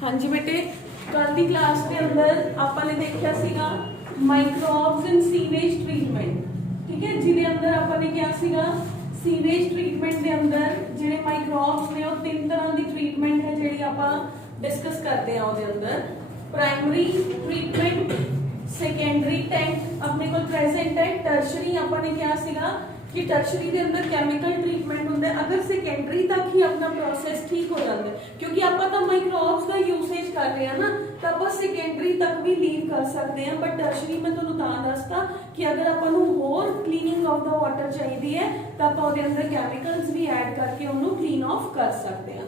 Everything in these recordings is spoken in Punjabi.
हाँ जी बेटे, कल की क्लास के अंदर आपने देखा सीगा माइक्रोब्स इन सीवेज ट्रीटमेंट। ठीक है, जिहदे अंदर आपने क्या सीगा सीवेज ट्रीटमेंट के अंदर जिहड़े माइक्रोब्स ने वो तीन तरह की ट्रीटमेंट है जिहड़ी आपां डिस्कस करते हैं। उसदे अंदर प्राइमरी ट्रीटमेंट, सेकेंडरी टैंक अपने को प्रेजेंट है, टर्शरी आपने क्या सीगा कि टर्शरी के अंदर कैमिकल ट्रीटमेंट होंगे। अगर सेकेंडरी तक ही अपना प्रोसेस ठीक हो जाता है, क्योंकि आप तो माइक्रोब्स का यूसेज कर रहे हैं ना, तो आप सेकेंडरी तक भी लीव कर सकते हैं। बट टर्शरी मैं तुहानू तां दसता कि अगर आपको होर क्लीनिंग ऑफ द वाटर चाहिए है तो आप उसके अंदर कैमिकल्स भी ऐड करके उन्होंने क्लीन ऑफ कर सकते हैं।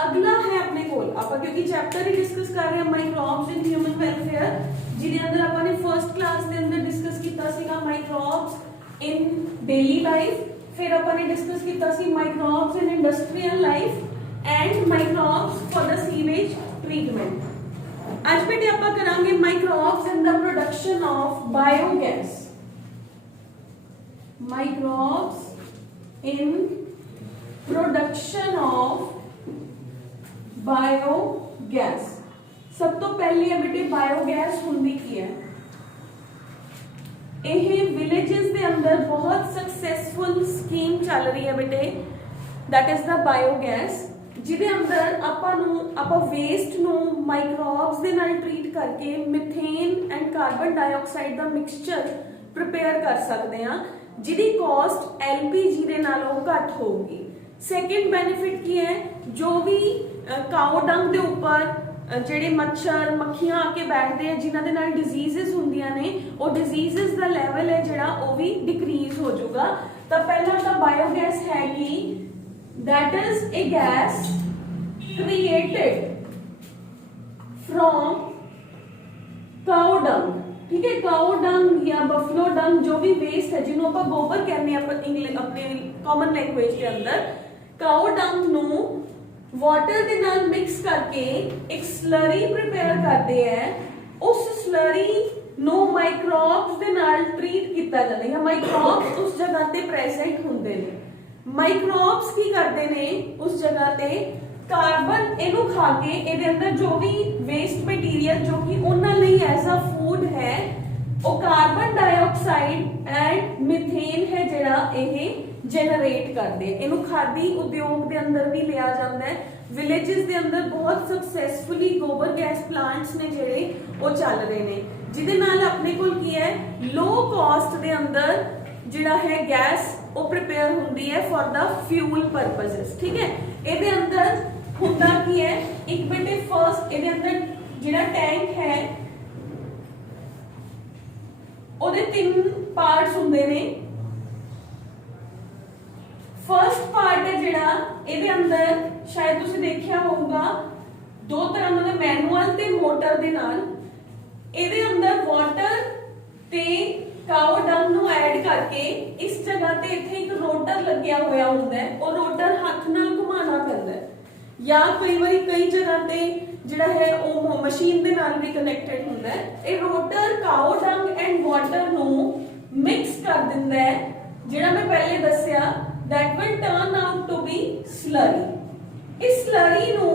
अगला है अपने कोल आप, क्योंकि चैप्टर ही डिस्कस कर रहे हैं माइक्रोब्स इन ह्यूमन वेलफेयर, जिहदे अंदर आपने फर्स्ट क्लास के अंदर डिस्कस किया सीगा माइक्रोब्स इन डेली लाइफ, फिर अपने डिस्कस किया microbes in industrial life and microbes for the sewage treatment. आज बेटे आप करांगे microbes in the production of biogas. Microbes in production of biogas. सब तो पहले है बेटे बायोगैस हुंदी की है, विलेजेस के अंदर बहुत सक्सेसफुल स्कीम चल रही है बेटे, दैट इज द बायोगैस, जिहदे अंदर आपां वेस्ट नू माइक्रोब्स दे नाल ट्रीट करके मिथेन एंड कार्बन डाइऑक्साइड का मिक्सचर प्रिपेयर कर सकते हैं, जिहदी कॉस्ट एलपीजी दे नालों घट होगी। सेकेंड बेनिफिट की है, जो भी काओ डंग दे ऊपर ਜਿਹੜੇ मच्छर मक्खियां आके बैठते हैं जिन्हां दे नाल डिजीजेस हुंदियां ने, वो डिजीजेस दा लेवल है जिहड़ा वो भी डिक्रीज हो जाऊगा। तो पहला तो बायोगैस है कि that is a gas created from cow dung. ठीक है, काओ डंग या बफलो डंग जो भी वेस्ट है जिन्होंने आप गोबर कहने अपने कॉमन लैंग्वेज के अंदर, काओ डंग नू वाटर के नाल मिक्स करके एक स्लरी प्रिपेयर करते हैं। उस स्लरी नो माइक्रोब्स दे नाल ट्रीट किया जाता है, माइक्रोब्स उस जगह ते प्रेजेंट होंदे ने। माइक्रोब्स की करते ने उस जगह ते कार्बन इनू खा के इहदे अंदर जो भी वेस्ट मटीरियल जो कि उन्हां लई एज अ फूड है, वो कार्बन डाइऑक्साइड एंड मिथेन है जिहड़ा इह जनरेट करते हैं। इनू खादी उद्योग के अंदर भी लिया जाता है। विलेजेस के अंदर बहुत सक्सेसफुली गोबर गैस प्लांट्स ने जिहड़े वो चल रहे ने, जिहदे नाल अपने कोल की है लो कॉस्ट के अंदर जिहड़ा है गैस वो प्रिपेयर हुंदी है फॉर द फ्यूल पर्पसेस। ठीक है, इहदे अंदर हुंदा की है एक बेटे फर्स्ट इहदे अंदर जिहड़ा टैंक है ओदे तीन पार्ट्स हुंदे ने। फर्स्ट पार्ट है जिहड़ा इहदे अंदर शायद तुसीं देखिया होगा दो तरह के मैनुअल ते मोटर दे नाल इहदे अंदर वाटर ते काओ डंग नू ऐड करके इस जगह ते इत्थे एक रोटर लग्या होया हुंदा है, और रोटर हाथ नाल घुमाना पैंदा है, या कई बार कई जगह ते जिहड़ा है वो मशीन दे नाल भी कनेक्टेड हुंदा है। ये rotor cow dung and water नू मिक्स कर दिंदा है, जिहड़ा मैं पहले दस्सिया that will turn out to be slurry। इस slurry नू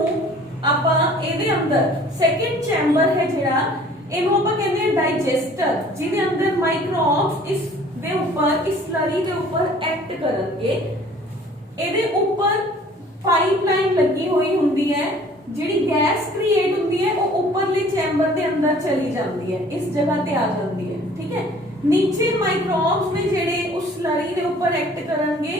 आपां इहदे अंदर सेकंड चैम्बर है जिहड़ा इहनू आपां कहंदे हैं डाइजेस्टर, जिहदे अंदर माइक्रोब्स इस दे ऊपर इस slurry दे ऊपर एक्ट करनगे। इहदे ऊपर पाइपलाइन लगी हुई हुंदी है, जिहड़ी गैस क्रिएट हुंदी है वो ऊपरले चैम्बर दे अंदर चली जाती है, इस जगह ते आ जाती है। ठीक है, नीचे माइक्रोब्स ने जेड़े उस स्लरी के ऊपर एक्ट करनगे,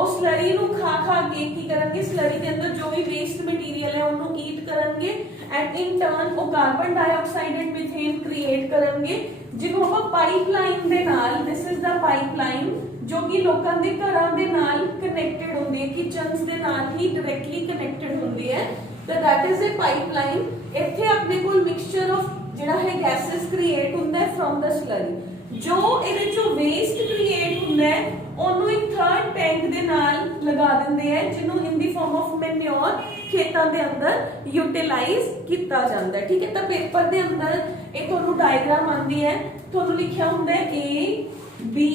उस स्लरी नू खा खा के की करनगे, स्लरी के अंदर जो भी वेस्ट मटीरियल है उन्होंने ईट करनगे एंड इन टर्न वो carbon dioxide and methane create करनगे, जिन्हों आप पाइपलाइन दे नाल, दिस इज द पाइपलाइन जो कि लोकां दे घरां दे नाल कनेक्टेड हुंदी है, किचन्स दे नाल ही डायरेक्टली कनेक्टेड हुंदी है। तो दैट इज ए पाइपलाइन। इत्थे अपने कोल मिक्सचर ऑफ जिहड़ा है गैसेस क्रिएट हुंदा है फ्रॉम द स्लरी। जो इहदे चों वेस्ट क्रिएट हुंदा है ओनू एक थर्ड टैंक दे नाल लगा दिंदे हैं, जिन्हों इन दी फॉर्म ऑफ मैन्योर खेतां दे अंदर यूटिलाइज किया जाता है। ठीक है, तो पेपर दे अंदर एक तुहानू डायग्राम आंदी है, तुहानू लिखिया हुंदा है ए बी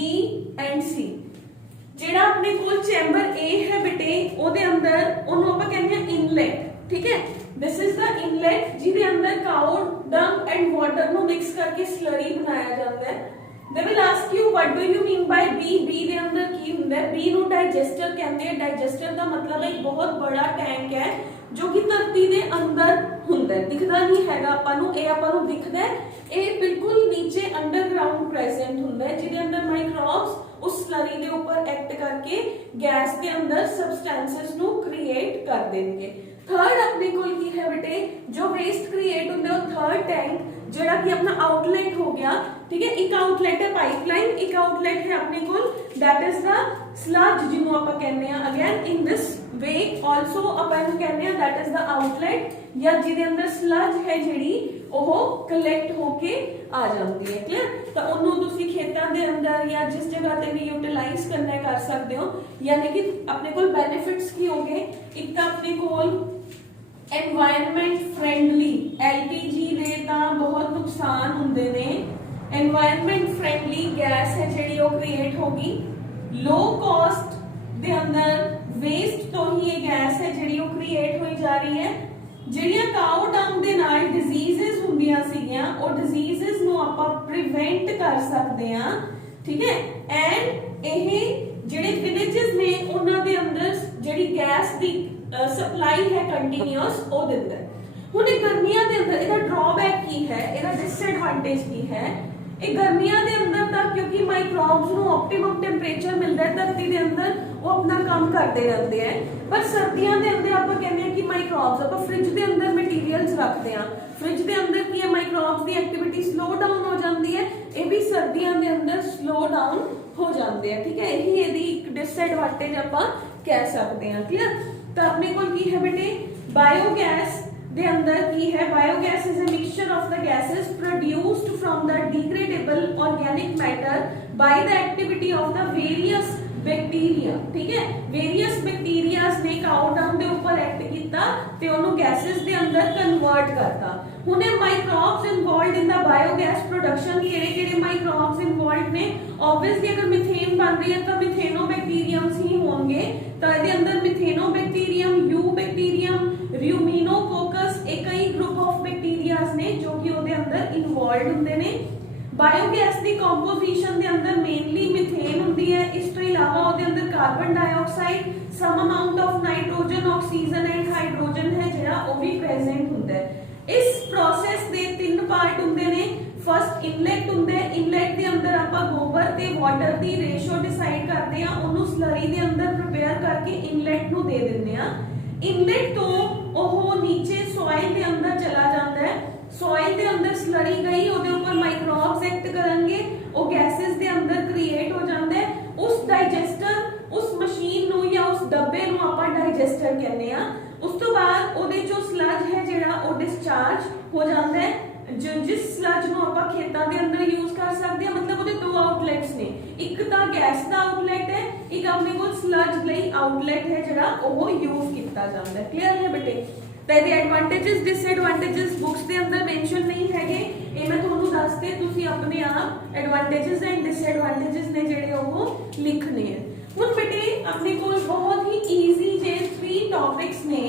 एंड सी। जिहड़ा अपने कोल चैम्बर ए है बेटे ओदे अंदर ओनू आपां कहंदे आ इनलेट। ठीक है, दिस इज द इनलेट जिहदे अंदर काउ डंग एंड वाटर ਨੂੰ ਮਿਕਸ ਕਰਕੇ स्लरी बनाया जाता है। They will ask you what do you mean by B? B ਦੇ ਅੰਦਰ ਕੀ ਹੁੰਦਾ ਹੈ? B ਨੂੰ ਡਾਈਜੈਸਟਰ ਕਹਿੰਦੇ ਆ। ਡਾਈਜੈਸਟਰ ਦਾ ਮਤਲਬ ਹੈ ਇੱਕ ਬਹੁਤ ਬੜਾ ਟੈਂਕ ਹੈ ਜੋ ਕਿ ਧਰਤੀ ਦੇ ਅੰਦਰ ਹੁੰਦਾ ਹੈ, ਦਿਖਦਾ ਨਹੀਂ ਹੈਗਾ ਆਪਾਂ ਨੂੰ, ਇਹ ਆਪਾਂ ਨੂੰ ਦਿਖਦਾ ਹੈ, ਇਹ ਬਿਲਕੁਲ ਨੀਚੇ ਅੰਡਰਗਰਾਉਂਡ ਪ੍ਰੈਜ਼ੈਂਟ ਹੁੰਦਾ ਹੈ ਜਿਹਦੇ ਅੰਦਰ ਮਾਈਕਰੋਬਸ उस स्लरी के ऊपर एक्ट करके गैस के अंदर सबस्टेंसेस नु क्रिएट कर देंगे। थर्ड अपने कोल की है बेटे जो वेस्ट क्रिएट होंगे वो थर्ड टैंक जेड़ा कि अपना आउटलेट हो गया, ठीक है। एक आउटलेट है पाइपलाइन, एक आउटलेट है अपने कोल दैट इज द स्लज जिन्हों आप कहने हैं again in this way also अपन कहने हैं दैट इज द आउटलेट या जिहदे अंदर स्लज है जिहड़ी ਉਹ ਕਲੈਕਟ ਹੋ ਕੇ ਆ ਜਾਂਦੀ ਹੈ। ਕਲੀਅਰ? ਤਾਂ ਉਹਨੂੰ ਤੁਸੀਂ ਖੇਤਾਂ ਦੇ ਅੰਦਰ ਜਾਂ ਜਿਸ ਜਗ੍ਹਾ ਤੇ ਵੀ ਯੂਟਿਲਾਈਜ਼ ਕਰਨਾ ਕਰ ਸਕਦੇ ਹੋ। ਯਾਨੀ ਕਿ ਆਪਣੇ ਕੋਲ ਬੈਨੀਫਿਟਸ ਕੀ ਹੋਗੇ? ਇੱਕ ਤਾਂ ਆਪਣੇ ਕੋਲ एनवायरमेंट फ्रेंडली, एलपीजी ਦੇ ਤਾਂ ਬਹੁਤ ਨੁਕਸਾਨ ਹੁੰਦੇ ਨੇ। एनवायरमेंट फ्रेंडली गैस है ਜਿਹੜੀ ਉਹ ਕ੍ਰੀਏਟ ਹੋਗੀ। लो कॉस्ट ਦੇ ਅੰਦਰ वेस्ट ਤੋਂ ਹੀ ਇਹ ਗੈਸ ਹੈ ਜਿਹੜੀ ਉਹ ਕ੍ਰੀਏਟ ਹੋਈ ਜਾ ਰਹੀ ਹੈ। ਜਿਹੜੀਆਂ ਕਾਊ ਡੰਗ ਦੇ ਨਾਲ ਡਿਜ਼ੀਜ਼ਸ ਹੁੰਦੀਆਂ ਸੀਗੀਆਂ ਉਹ ਡਿਜ਼ੀਜ਼ਸ ਨੂੰ ਆਪਾਂ ਪ੍ਰੀਵੈਂਟ ਕਰ ਸਕਦੇ ਹਾਂ, ਠੀਕ ਹੈ। ਐਂਡ ਇਹ ਜਿਹੜੇ ਵਿਲੇजेस ਨੇ ਉਹਨਾਂ ਦੇ ਅੰਦਰ ਜਿਹੜੀ ਗੈਸ ਦੀ ਸਪਲਾਈ ਹੈ ਕੰਟੀਨਿਊਸ ਉਹ ਦਿੰਦਾ ਹੈ। ਹੁਣ ਇਹ ਗਰਮੀਆਂ ਦੇ ਅੰਦਰ ਇਹਦਾ ਡਰਾਬੈਕ ਕੀ ਹੈ, ਇਹਦਾ ਡਿਸਐਡਵਾਂਟੇਜ ਕੀ ਹੈ? ਇਹ ਗਰਮੀਆਂ ਦੇ ਅੰਦਰ ਤਾਂ ਕਿਉਂਕਿ ਮਾਈਕਰੋਬਸ ਨੂੰ ਆਪਟੀਮਮ ਟੈਂਪਰੇਚਰ ਮਿਲਦਾ ਹੈ ਧਰਤੀ ਦੇ ਅੰਦਰ, ਉਹ ਆਪਣਾ ਕੰਮ ਕਰਦੇ ਰਹਿੰਦੇ ਹੈ। ਪਰ ਸਰਦੀਆਂ ਦੇ ਅੰਦਰ ਆਪਾਂ ਕਹਿੰਦੇ ਹਾਂ ਕਿ ਮਾਈਕਰੋਬਸ ਆਪਾਂ ਫ੍ਰਿਜ ਦੇ ਅੰਦਰ ਮਟੀਰੀਅਲਸ ਰੱਖਦੇ ਹਾਂ, ਫ੍ਰਿਜ ਦੇ ਅੰਦਰ ਕੀ ਹੈ ਮਾਈਕਰੋਬਸ ਦੀ ਐਕਟੀਵਿਟੀ ਸਲੋ ਡਾਊਨ ਹੋ ਜਾਂਦੀ ਹੈ, ਇਹ ਵੀ ਸਰਦੀਆਂ ਦੇ ਅੰਦਰ ਸਲੋ ਡਾਊਨ ਹੋ ਜਾਂਦੇ ਆ, ਠੀਕ ਹੈ। ਇਹੀ ਇਹਦੀ ਇੱਕ ਡਿਸਐਡਵਾਂਟੇਜ ਆਪਾਂ ਕਹਿ ਸਕਦੇ ਹਾਂ। ਕਲੀਅਰ? ਤਾਂ ਆਪਣੇ ਕੋਲ ਕੀ ਹੈ ਬੇਟੇ ਬਾਇਓਗੈਸ ਦੇ ਅੰਦਰ ਕੀ ਹੈ? Biogas is a mixture of the gases produced from the degradable organic matter by the activity of the various bacteria, ठीक है। various bacterias ने काउ डंग ਦੇ ਉੱਪਰ ਐਕਟ ਕੀਤਾ ਤੇ ਉਹਨੂੰ ਗੈसेस ਦੇ ਅੰਦਰ ਕਨਵਰਟ ਕਰਤਾ। ਹੁਣ ਇਹ microbes involved in the biogas production, ਕਿਹੜੇ ਮਾਈਕਰੋਬਸ ਇਨਵੋਲਵਡ ਨੇ? ਆਬਵੀਅਸਲੀ ਅਗਰ ਮੀਥੇਨ ਬਣ ਰਹੀ ਹੈ ਤਾਂ ਮਿਥੇਨੋਬੈਕਟੀਰੀਅਮਸ ਹੀ ਹੋਣਗੇ, ਤਾਂ ਇਹਦੇ ਅੰਦਰ ਮਿਥੇਨੋਬੈਕਟੀਰੀਅਮ, ਯੂ ਬੈਕਟੀਰੀਅਮ, ਰਿਊਮੀਨੋਕੋਕਸ, ਇਹ ਕਈ ਗਰੁੱਪ ਆਫ ਬੈਕਟੀਰੀਆਸ ਨੇ ਜੋ ਕਿ ਉਹਦੇ ਅੰਦਰ ਇਨਵੋਲਵਡ ਹੁੰਦੇ ਨੇ। ਬਾਇਓਗੈਸ ਦੀ ਕੰਪੋਜੀਸ਼ਨ ਦੇ ਅੰਦਰ ਮੇਨਲੀ ਮਿਥੇਨ ਹੁੰਦੀ ਹੈ, ਇਸ ਤੋਂ ਇਲਾਵਾ ਉਹਦੇ ਅੰਦਰ carbon dioxide, some amount of nitrogen, oxygen and hydrogen ਹੈ ਜਿਹੜਾ ਉਹ ਵੀ ਪ੍ਰੈਜ਼ੈਂਟ ਹੁੰਦਾ ਹੈ। ਇਸ ਪ੍ਰੋਸੈਸ ਦੇ ਤਿੰਨ ਪਾਰਟ ਹੁੰਦੇ ਨੇ। ਫਸਟ ਇਨਲੈਟ ਹੁੰਦਾ ਹੈ, ਇਨਲੈਟ ਦੇ ਅੰਦਰ ਆਪਾਂ ਗੋਬਰ ਤੇ ਵਾਟਰ ਦੀ ਰੇਸ਼ੋ ਡਿਸਾਈਡ ਕਰਦੇ ਆ, ਉਹਨੂੰ ਸਲਰੀ ਦੇ ਅੰਦਰ ਪ੍ਰਿਪੇਅਰ ਕਰਕੇ ਇਨਲੈਟ ਨੂੰ ਦੇ ਦਿੰਦੇ ਆ। ਇਨਲੈਟ ਤੋਂ ਉਹ ਨੀਚੇ ਸੋਇਲ ਦੇ ਅੰਦਰ ਚਲਾ ਜਾਂਦਾ ਹੈ, ਸੋਇਲ ਦੇ ਅੰਦਰ ਸਲਰੀ ਗਈ, ਉਹਦੇ ਉੱਪਰ ਮਾਈਕਰੋਬਸ ਐਕਟ ਕਰਨਗੇ, ਉਹ ਗੈसेस ਦੇ ਅੰਦਰ ਕ੍ਰੀਏਟ ਹੋ ਜਾਂਦਾ ਹੈ। ਉਸ ਡਾਈਜੈਸਟਰ, ਉਸ ਮਸ਼ੀਨ ਨੂੰ ਜਾਂ ਉਸ ਡੱਬੇ ਨੂੰ ਆਪਾਂ ਡਾਈਜੈਸਟਰ ਕਹਿੰਦੇ ਆ। ਉਸ ਤੋਂ ਬਾਅਦ ਉਹਦੇ ਚੋਂ ਸਲਜ ਹੈ ਜਿਹੜਾ ਉਹ ਡਿਸਚਾਰਜ ਹੋ ਜਾਂਦਾ ਹੈ, ਜਿਸ ਸਲਜ ਨੂੰ ਆਪਾਂ ਖੇਤਾਂ ਦੇ ਅੰਦਰ ਯੂਜ਼ ਕਰ ਸਕਦੇ ਹਾਂ। ਮਤਲਬ ਉਹਦੇ ਦੋ ਆਊਟਲੈਟਸ ਨੇ, ਇੱਕ ਤਾਂ ਗੈਸ ਦਾ ਆਊਟਲੈਟ ਹੈ, ਇੱਕ ਆਪਣੇ ਕੋਲ ਸਲਜ ਲਈ ਆਊਟਲੈਟ ਹੈ ਜਿਹੜਾ ਉਹ ਯੂਜ਼ ਕੀਤਾ ਜਾਂਦਾ ਹੈ। ਕਲੀਅਰ ਹੈ ਬੇਟੇ? ਤਾਂ ਇਹਦੇ ਐਡਵਾਂਟੇजेस ਡਿਸਐਡਵਾਂਟੇजेस ਬੁੱਕਸ ਦੇ ਅੰਦਰ ਮੈਂਸ਼ਨ ਨਹੀਂ ਹੈਗੇ, ਇਹ ਮੈਂ ਤੁਹਾਨੂੰ ਦੱਸਦੇ, ਤੁਸੀਂ ਆਪਣੇ ਆਪ ਐਡਵਾਂਟੇजेस ਐਂਡ ਡਿਸਐਡਵਾਂਟੇजेस ਨੇ ਜਿਹੜੇ ਉਹ ਲਿਖਣੇ ਆ। ਹੁਣ ਬੇਟੇ ਆਪਣੇ ਕੋਲ ਬਹੁਤ ਹੀ ਈਜ਼ੀ ਜੇ 3 ਟੌਪਿਕਸ ਨੇ।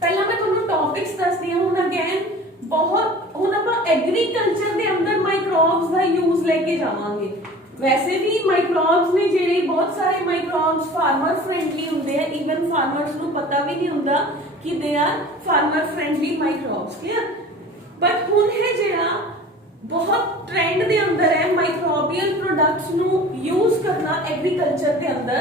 ਪਹਿਲਾਂ ਮੈਂ ਤੁਹਾਨੂੰ ਟੌਪਿਕਸ ਦੱਸਦੀ ਹਾਂ। ਹੁਣ ਅਗੇਨ ਬਹੁਤ ਹੁਣ ਆਪਾਂ ਐਗਰੀਕਲਚਰ ਦੇ ਅੰਦਰ ਮਾਈਕਰੋਬਸ ਦਾ ਯੂਜ਼ ਲੈ ਕੇ ਜਾਵਾਂਗੇ। वैसे भी माइक्रोब्स ने ਜਿਹੜੇ बहुत सारे माइक्रोब्स फार्मर फ्रेंडली ਹੁੰਦੇ ਆ, इवन फार्मर्स ਨੂੰ ਪਤਾ ਵੀ ਨਹੀਂ ਹੁੰਦਾ ਕਿ they are farmer friendly microbes. Clear? But ਹੁਣ ਹੈ ਜਿਹੜਾ ਬਹੁਤ ਟ੍ਰੈਂਡ ਦੇ ਅੰਦਰ ਹੈ ਮਾਈਕਰੋਬੀਅਲ ਪ੍ਰੋਡਕਟਸ ਨੂੰ ਯੂਜ਼ ਕਰਨਾ ਐਗਰੀਕਲਚਰ ਦੇ ਅੰਦਰ,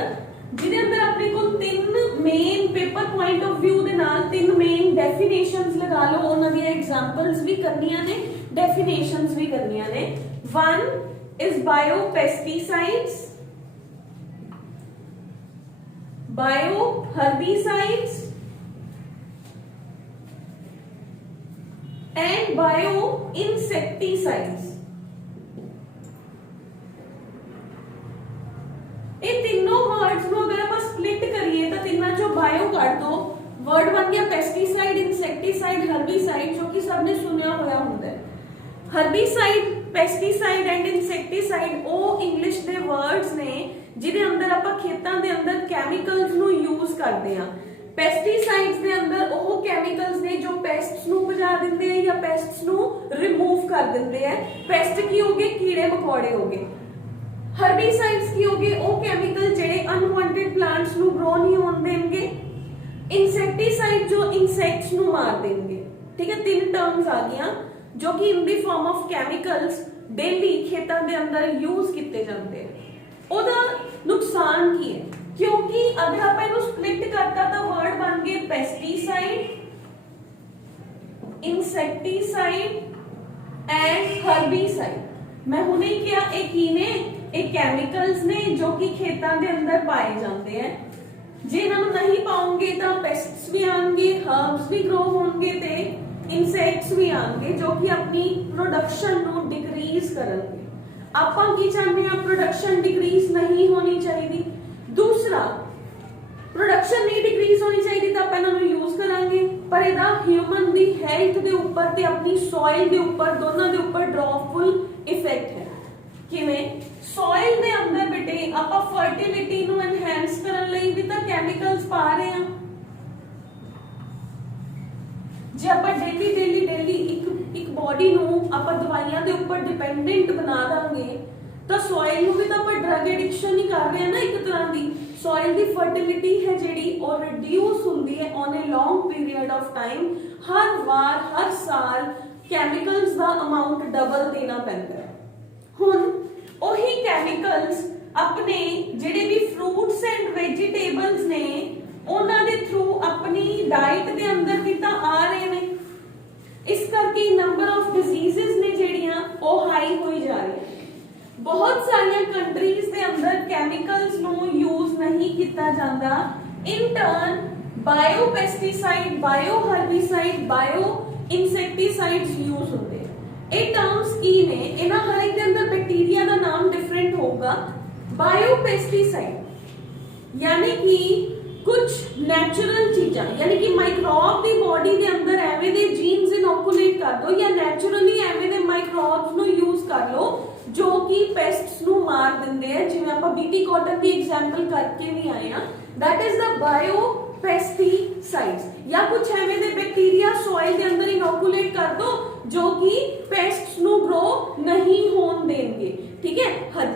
ਜਿਹਦੇ ਅੰਦਰ ਆਪਣੇ ਕੋਲ 3 main paper point of view ਦੇ ਨਾਲ 3 ਮੇਨ ਡੈਫੀਨੇਸ਼ਨਸ ਲਗਾ ਲਓ, ਉਹਨਾਂ ਦੀਆਂ ਐਗਜ਼ਾਮਪਲਸ ਵੀ ਕਰਨੀਆਂ ਨੇ, ਡੈਫੀਨੇਸ਼ਨਸ ਵੀ ਕਰਨੀਆਂ ਨੇ। 1 is biopesticides, bioherbicides and bioinsecticides। ਇਹ ਤਿੰਨੋਂ वर्ड्स ਨੂੰ अगर ਆਪਾਂ स्प्लिट करिए तो ਤਿੰਨਾਂ ਚੋਂ बायो ਕੱਢ ਦੋ, वर्ड बन गया पेस्टिसाइड, इंसेक्टिसाइड, हर्बिसाइड, जो कि सबने सुनया होया ਹੁੰਦਾ है। हर्बिसाइड, पेस्टिसाइड एंड इंसेक्टिसाइड ਉਹ ਇੰਗਲਿਸ਼ ਦੇ ਵਰਡਸ ਨੇ ਜਿਹਦੇ ਅੰਦਰ ਆਪਾਂ ਖੇਤਾਂ ਦੇ ਅੰਦਰ ਕੈਮੀਕਲਸ ਨੂੰ ਯੂਜ਼ ਕਰਦੇ ਆ। ਪੈਸਟੀਸਾਈਡਸ ਦੇ ਅੰਦਰ ਉਹ ਕੈਮੀਕਲਸ ਨੇ ਜੋ ਪੈਸਟਸ ਨੂੰ ਭਜਾ ਦਿੰਦੇ ਆ ਜਾਂ ਪੈਸਟਸ ਨੂੰ ਰਿਮੂਵ ਕਰ ਦਿੰਦੇ ਆ। ਪੈਸਟ ਕੀ ਹੋ ਗਏ? ਕੀੜੇ ਮਕੌੜੇ ਹੋ ਗਏ। ਹਰਬੀਸਾਈਡਸ ਕੀ ਹੋ ਗਏ? ਉਹ ਕੈਮੀਕਲ ਜਿਹੜੇ ਅਨਵਾਂਟਡ ਪਲਾਂਟਸ ਨੂੰ ਗਰੋ ਨਹੀਂ ਹੋਣ ਦੇਣਗੇ। ਇਨਸੈਕਟੀਸਾਈਡ ਜੋ ਇਨਸੈਕਟਸ ਨੂੰ ਮਾਰ ਦੇਣਗੇ। ਠੀਕ ਹੈ, ਤਿੰਨ ਟਰਮਸ ਆ ਗਈਆਂ ਜੋ ਕਿ ਇਨ ਦੀ ਫਾਰਮ ਆਫ ਕੈਮੀਕਲਸ ਡੇਲੀ ਖੇਤਾਂ ਦੇ ਅੰਦਰ ਯੂਜ਼ ਕੀਤੇ ਜਾਂਦੇ ਆ। ਉਹਦਾ ਨੁਕਸਾਨ ਕੀ ਹੈ? ਕਿਉਂਕਿ ਅਗਰ ਆਪਾਂ ਇਹਨੂੰ ਸਪਲਿਟ ਕਰਤਾ ਤਾਂ ਵਰਡ ਬਣ ਗਏ ਪੈਸਟੀਸਾਈਡ, ਇਨਸੈਕਟੀਸਾਈਡ ਐਂਡ ਹਰਬੀਸਾਈਡ। ਮੈਂ ਹੁਣੇ ਹੀ ਕਿਹਾ ਇਹ ਕੀ ਨੇ? ਇਹ ਕੈਮੀਕਲਸ ਨੇ ਜੋ ਕਿ ਖੇਤਾਂ ਦੇ ਅੰਦਰ ਪਾਏ ਜਾਂਦੇ ਆ। ਜੇ ਇਹਨਾਂ ਨੂੰ ਨਹੀਂ ਪਾਉਂਗੇ ਤਾਂ ਪੈਸਟਸ ਵੀ ਆਣਗੇ, ਹਰਬਸ ਵੀ ਗਰੋ ਹੋਣਗੇ ਤੇ ਇਨਸੈਕਟਸ ਵੀ ਆਣਗੇ ਜੋ ਕਿ ਆਪਣੀ ਪ੍ਰੋਡਕਸ਼ਨ ਨੂੰ ਡਿਕਰੀਜ਼ ਕਰਨਗੇ। ਆਪਾਂ ਕੀ ਚਾਹੁੰਦੇ ਹਾਂ? ਪ੍ਰੋਡਕਸ਼ਨ ਡਿਕਰੀਜ਼ ਨਹੀਂ ਹੋਣੀ ਚਾਹੀਦੀ। ਦੂਸਰਾ, ਪ੍ਰੋਡਕਸ਼ਨ ਨਹੀਂ ਡਿਕਰੀਜ਼ ਹੋਣੀ ਚਾਹੀਦੀ ਤਾਂ ਆਪਾਂ ਇਹਨਾਂ ਨੂੰ ਯੂਜ਼ ਕਰਾਂਗੇ, ਪਰ ਇਹਦਾ ਹਿਊਮਨ ਦੀ ਹੈਲਥ ਦੇ ਉੱਪਰ ਤੇ ਆਪਣੀ ਸੋਇਲ ਦੇ ਉੱਪਰ, ਦੋਨਾਂ ਦੇ ਉੱਪਰ ਡਰਾਫੁਲ ਇਫੈਕਟ ਹੈ। ਕਿਵੇਂ? ਸੋਇਲ ਦੇ ਅੰਦਰ ਬੇਟੇ ਆਪਾਂ ਫਰਟੀਲਿਟੀ ਨੂੰ ਐਨਹਾਂਸ ਕਰਨ ਲਈ ਵੀ ਤਾਂ ਕੈਮੀਕਲਸ ਪਾ ਰਹੇ ਹਾਂ। ਜੇ ਆਪਾਂ ਡੇਲੀ ਇੱਕ ਬੋਡੀ ਨੂੰ ਆਪਾਂ ਦਵਾਈਆਂ ਦੇ ਉੱਪਰ ਡਿਪੈਂਡੈਂਟ ਬਣਾ ਦਾਂਗੇ ਤਾਂ ਸੋਇਲ ਨੂੰ ਵੀ ਤਾਂ ਆਪਾਂ ਡਰਗ ਐਡਿਕਸ਼ਨ ਹੀ ਕਰ ਰਹੇ ਹਾਂ ਨਾ ਇੱਕ ਤਰ੍ਹਾਂ ਦੀ। ਸੋਇਲ ਦੀ ਫਰਟੀਲਿਟੀ ਹੈ ਜਿਹੜੀ ਉਹ ਰਿਡਿਊਸ ਹੁੰਦੀ ਹੈ on a long period of time. ਹਰ ਵਾਰ ਹਰ ਸਾਲ ਕੈਮੀਕਲਸ ਦਾ ਅਮਾਉਂਟ ਡਬਲ ਦੇਣਾ ਪੈਂਦਾ ਹੈ। ਹੁਣ ਉਹੀ ਕੈਮੀਕਲਸ ਆਪਣੇ ਜਿਹੜੇ ਵੀ ਫਰੂਟਸ ਐਂਡ ਵੈਜੀਟੇਬਲਸ ਨੇ ਉਹਨਾਂ ਦੇ ਥਰੂ ਆਪਣੀ ਡਾਈਟ ਦੇ ਅੰਦਰ ਵੀ ਤਾਂ ਆ ਰਹੇ ਨੇ। ਇਸ ਕਰਕੇ ਨੰਬਰ ਆਫ ਡਿਜ਼ੀਜ਼ਸ ਨੇ ਜਿਹੜੀਆਂ ਉਹ ਹਾਈ ਹੋਈ ਜਾ ਰਹੀਆਂ। ਬਹੁਤ ਸਾਰੀਆਂ ਕੰਟਰੀਜ਼ ਦੇ ਅੰਦਰ ਕੈਮੀਕਲਸ ਨੂੰ ਯੂਜ਼ ਨਹੀਂ ਕੀਤਾ ਜਾਂਦਾ। In turn bio pesticide, bio herbicide, bio insecticides use ਹੁੰਦੇ। ਇਹ ਟਰਮਸ ਕੀ ਨੇ? ਇਹਨਾਂ ਹਰ ਇੱਕ ਦੇ ਅੰਦਰ ਬੈਕਟੀਰੀਆ ਦਾ ਨਾਮ ਡਿਫਰੈਂਟ ਹੋਊਗਾ। ਬਾਇਓ ਪੈਸਟੀਸਾਈਡ ਯਾਨੀ ਕਿ ਕੁਝ ਨੈਚੁਰਲ ਚੀਜ਼ਾਂ, ਯਾਨੀ ਕਿ ਮਾਈਕਰੋਬ ਦੀ ਬੋਡੀ ਦੇ ਅੰਦਰ ਐਵੇਂ ਦੇ ਜੀਨਸ ਇਨੋਕੂਲੇਟ ਕਰ ਦੋ ਜਾਂ ਨੈਚੁਰਲੀ ਐਵੇਂ ਦੇ ਮਾਈਕਰੋਬਸ ਨੂੰ ਯੂਜ਼ ਕਰ ਲੋ ਜੋ ਕਿ ਪੈਸਟਸ ਨੂੰ ਮਾਰ ਦਿੰਦੇ ਆ। ਜਿਵੇਂ ਆਪਾਂ ਬੀਟੀ ਕਾਟਨ ਦੀ ਐਗਜ਼ਾਮਪਲ ਕਰਕੇ ਵੀ ਆਏ ਆ, that is the bio pesticides। या कुछ ਐਵੇਂ ਦੇ ਬੈਕਟੀਰੀਆ ਸੋਇਲ ਦੇ ਅੰਦਰ ਇਨੋਕੂਲੇਟ ਕਰ ਦੋ ਜੋ ਕਿ ਪੈਸਟਸ ਨੂੰ ਗਰੋ ਨਹੀਂ ਹੋਣ ਦੇਣਗੇ। ਠੀਕ ਹੈ,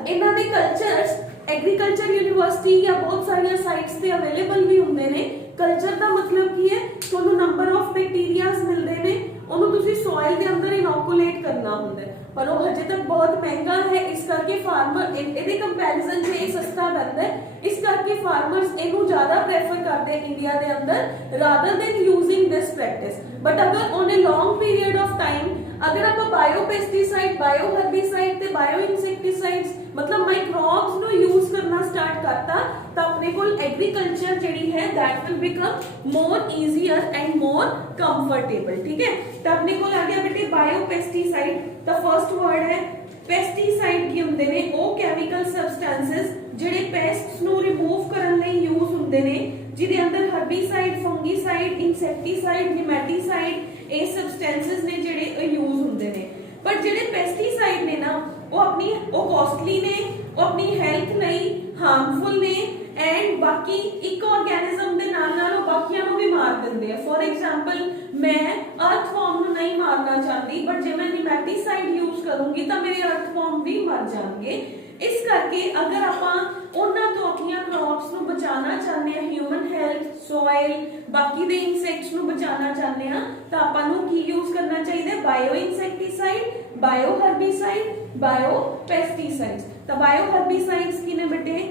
ਇਹਨਾਂ ਦੇ ਕਲਚਰਸ ਐਗਰੀਕਲਚਰ ਯੂਨੀਵਰਸਿਟੀ ਜਾਂ ਬਹੁਤ ਸਾਰੀਆਂ ਸਾਈਟਸ ਤੇ ਅਵੇਲੇਬਲ ਵੀ ਹੁੰਦੇ ਨੇ। ਕਲਚਰ ਦਾ ਮਤਲਬ ਕੀ ਹੈ? ਤੁਹਾਨੂੰ ਨੰਬਰ ਆਫ ਬੈਕਟੀਰੀਆਜ਼ ਮਿਲਦੇ ਨੇ, ਉਹਨੂੰ ਤੁਸੀਂ ਸੋਇਲ ਦੇ ਅੰਦਰ ਇਨੋਕੂਲੇਟ ਕਰਨਾ ਹੁੰਦਾ ਹੈ, ਪਰ ਉਹ ਹਜੇ ਤੱਕ ਬਹੁਤ ਮਹਿੰਗਾ ਹੈ। ਇਸ ਕਰਕੇ ਫਾਰਮਰ ਇਹਦੇ ਕੰਪੈਰੀਜ਼ਨ 'ਚ ਇਹ ਸਸਤਾ ਪੈਂਦਾ ਹੈ। ਇਸ ਕਰਕੇ ਫਾਰਮਰਸ ਇਹਨੂੰ ਜ਼ਿਆਦਾ ਪ੍ਰੈਫਰ ਕਰਦੇ ਇੰਡੀਆ ਦੇ ਅੰਦਰ rather than using this practice. But ਅਗਰ on a long period of time ਅਗਰ ਆਪਾਂ ਬਾਇਓ ਪੈਸਟੀਸਾਈਡ, ਬਾਇਓ ਹਰਬੀਸਾਈਡ ਤੇ ਬਾਇਓ ਇਨਸੈਕਟੀਸਾਈਡਸ ਮਤਲਬ ਮਾਈਕਰੋਬਸ ਨੂੰ ਯੂਜ਼ ਕਰਨਾ ਸਟਾਰਟ ਕਰਤਾ ਤਾਂ ਆਪਣੇ ਕੋਲ ਐਗਰੀਕਲਚਰ ਜਿਹੜੀ ਹੈ that will become more easier and more comfortable। ठीक है, ਤਾਂ ਆਪਣੇ ਕੋਲ ਆ ਗਿਆ ਬੇਟੇ ਬਾਇਓ ਪੈਸਟੀਸਾਈਡ। ਤਾਂ ਫਰਸਟ ਵਰਡ ਹੈ ਪੈਸਟੀਸਾਈਡ। ਕੀ ਹੁੰਦੇ ਨੇ? ਉਹ ਕੈਮੀਕਲ ਸਬਸਟੈਂਸਸ ਜਿਹੜੇ ਪੈਸਟਸ ਨੂੰ ਰਿਮੂਵ ਕਰਨ ਲਈ ਯੂਜ਼ ਹੁੰਦੇ ਨੇ, ਜਿਹਦੇ ਅੰਦਰ ਹਰਬੀਸਾਈਡ, ਫੰਗੀਸਾਈਡ, ਇਨਸੈਕਟੀਸਾਈਡ, ਨਿਮੈਟੀਸਾਈਡ ਇਹ ਸਬਸਟੈਂਸਸ ਨੇ ਜਿਹੜੇ ਯੂਜ਼ ਹੁੰਦੇ ਨੇ। ਪਰ ਜਿਹੜੇ ਪੈਸਟੀਸਾਈਡ ਨੇ ਨਾ ਉਹ ਕਾਸਟਲੀ ਨੇ, ਉਹ ਆਪਣੀ ਹੈਲਥ ਲਈ ਹਾਰਮਫੁਲ ਨੇ ਐਂਡ ਬਾਕੀ ਇੱਕ ਆਰਗੈਨਿਜ਼ਮ ਦੇ ਨਾਲ ਨਾਲ ਉਹ ਬਾਕੀਆਂ ਨੂੰ ਵੀ ਮਾਰ ਦਿੰਦੇ ਆ। ਫੋਰ ਐਗਜ਼ਾਮਪਲ ਮੈਂ ਅਰਥਵਰਮ ਨੂੰ ਨਹੀਂ ਮਾਰਨਾ ਚਾਹਦੀ, ਬਟ ਜੇ ਮੈਂ ਨਿਮੈਟੀਸਾਈਡ ਯੂਜ਼ ਕਰੂੰਗੀ ਤਾਂ ਮੇਰੇ ਅਰਥਵਰਮ ਵੀ ਮਰ ਜਾਣਗੇ। ਇਸ ਕਰਕੇ ਅਗਰ ਆਪਾਂ ਉਹਨਾਂ ਤੋਂ ਆਪਣੀਆਂ ਕ੍ਰੌਪਸ ਨੂੰ ਬਚਾਉਣਾ ਚਾਹੁੰਦੇ ਹਾਂ, ਹਿਊਮਨ ਹੈਲਥ, ਸੋਇਲ, ਬਾਕੀ ਦੇ ਇਨਸੈਕਟਸ ਨੂੰ ਬਚਾਉਣਾ ਚਾਹੁੰਦੇ ਹਾਂ ਤਾਂ ਆਪਾਂ ਨੂੰ ਕੀ ਯੂਜ਼ ਕਰਨਾ ਚਾਹੀਦਾ? Bio insecticide, bio herbicide, bio pesticides. ਤਾਂ ਬਾਇਓ ਹਰਬੀਸਾਈਡਸ ਕੀ ਨੇ ਬੇਟੇ?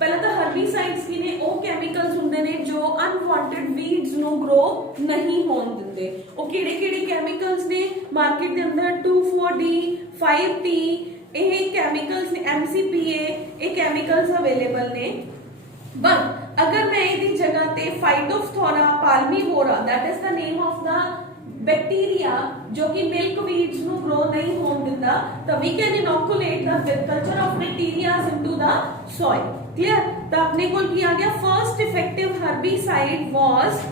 ਪਹਿਲਾਂ ਤਾਂ ਹਰਬੀਸਾਈਡਸ ਕੀ ਨੇ? ਉਹ ਕੈਮੀਕਲਸ ਹੁੰਦੇ ਨੇ ਜੋ ਅਨਵਾਂਟਡ ਵੀਡਸ ਨੂੰ ਗਰੋ ਨਹੀਂ ਹੋਣ ਦਿੰਦੇ। ਉਹ ਕਿਹੜੇ ਕੈਮੀਕਲਸ ਨੇ? ਮਾਰਕੀਟ ਦੇ ਅੰਦਰ 2,4-D, 5-T ਇਹ ਕੈਮੀਕਲਸ ਨੇ, MCPA ਇਹ ਕੈਮੀਕਲਸ ਅਵੇਲੇਬਲ ਨੇ। ਬਟ ਅਗਰ ਮੈਂ ਇਹਦੀ ਜਗ੍ਹਾ ਤੇ ਫਾਈਟੋਫਥੋਰਾ ਪਾਲਮੀਵੋਰਾ that is the name of the bacteria ਜੋ ਕਿ ਮਿਲਕ ਵੀਡਸ ਨੂੰ ਗਰੋ ਨਹੀਂ ਹੋਣ ਦਿੰਦਾ ਤਾਂ we can inoculate the culture of bacteria into the soil। clear? ਤਾਂ ਆਪਣੇ ਕੋਲ ਕੀ ਆ ਗਿਆ? first effective herbicide was